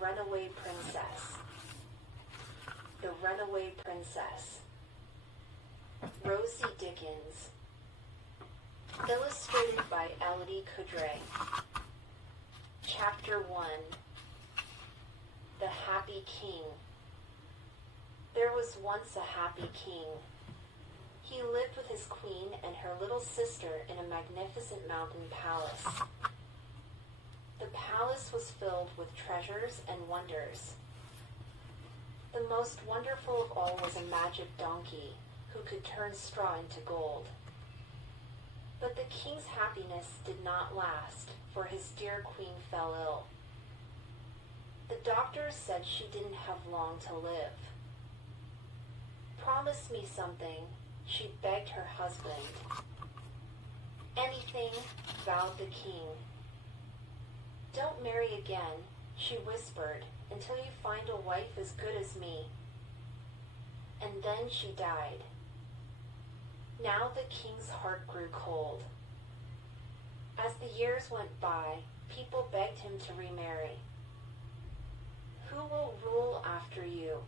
Runaway Princess. The Runaway Princess. Rosie Dickens. Illustrated by Elodie Coudray. Chapter 1. The Happy King. There was once a happy king. He lived with his queen and her little sister in a magnificent mountain palace. The palace was filled with treasures and wonders. The most wonderful of all was a magic donkey who could turn straw into gold. But the king's happiness did not last, for his dear queen fell ill. The doctors said she didn't have long to live. "Promise me something," she begged her husband. "Anything," vowed the king. "Don't marry again," she whispered, "until you find a wife as good as me." And then she died. Now the king's heart grew cold. As the years went by, people begged him to remarry. "Who will rule after you?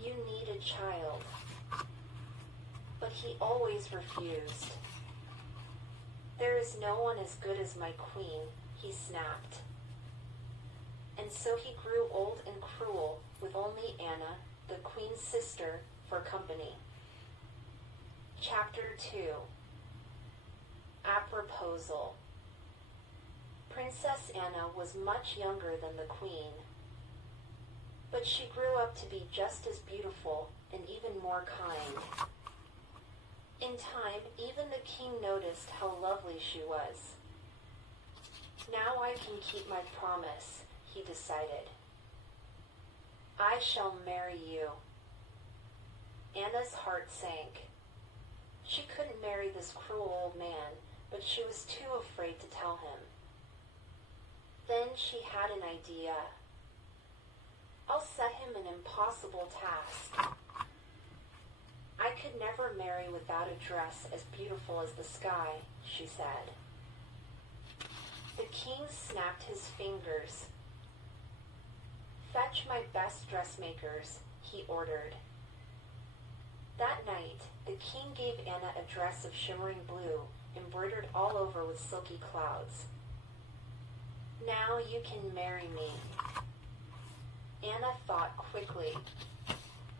You need a child." But he always refused. "There is no one as good as my queen," he snapped. And so he grew old and cruel, with only Anna, the queen's sister, for company. Chapter 2. Approposal. Princess Anna was much younger than the queen, but she grew up to be just as beautiful and even more kind. In time, even the king noticed how lovely she was. "Now I can keep my promise," he decided. "I shall marry you." Anna's heart sank. She couldn't marry this cruel old man, but she was too afraid to tell him. Then she had an idea. "I'll set him an impossible task. I could never marry without a dress as beautiful as the sky," she said. The king snapped his fingers. "Fetch my best dressmakers," he ordered. That night, the king gave Anna a dress of shimmering blue, embroidered all over with silky clouds. "Now you can marry me." Anna thought quickly.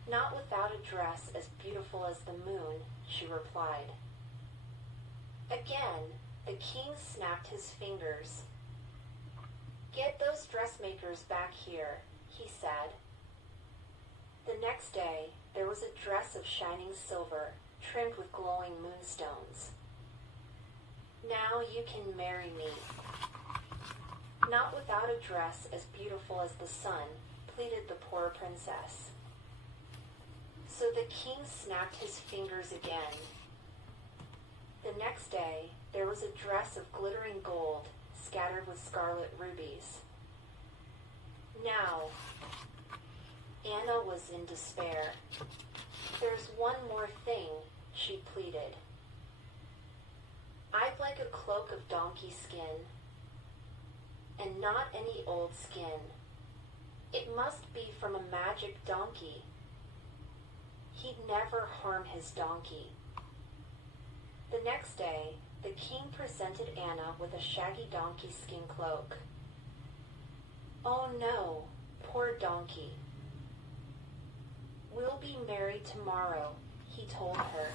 "Not without a dress as beautiful as the moon," she replied. Again, the king snapped his fingers. "Get those dressmakers back here," he said. The next day, there was a dress of shining silver, trimmed with glowing moonstones. "Now you can marry me." "Not without a dress as beautiful as the sun," pleaded the poor princess. So the king snapped his fingers again. The next day, there was a dress of glittering gold, scattered with scarlet rubies. Now, Anna was in despair. "There's one more thing," she pleaded. "I'd like a cloak of donkey skin, and not any old skin. It must be from a magic donkey. He'd never harm his donkey." The next day, the king presented Anna with a shaggy donkey skin cloak. "Oh no, poor donkey." "We'll be married tomorrow," he told her.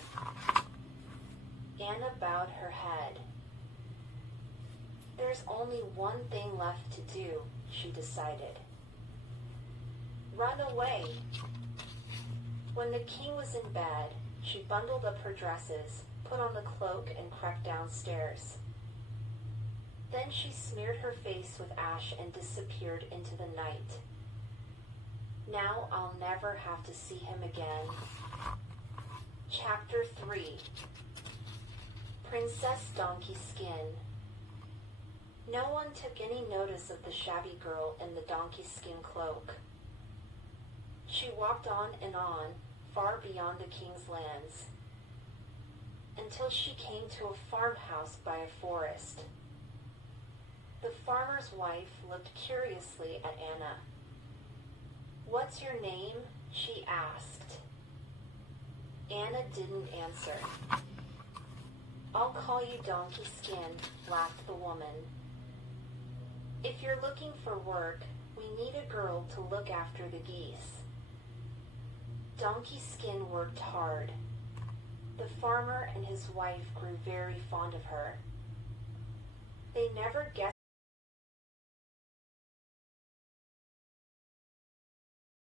Anna bowed her head. "There's only one thing left to do," she decided. "Run away." When the king was in bed, she bundled up her dresses, put on the cloak, and crept downstairs. Then she smeared her face with ash and disappeared into the night. Now I'll never have to see him again. Chapter 3. Princess Donkey Skin. No one took any notice of the shabby girl in the donkey skin cloak. She walked on and on, far beyond the king's lands, until she came to a farmhouse by a forest. The farmer's wife looked curiously at Anna. "What's your name?" she asked. Anna didn't answer. "I'll call you Donkey Skin," laughed the woman. "If you're looking for work, we need a girl to look after the geese." Donkey Skin worked hard. The farmer and his wife grew very fond of her. They never guessed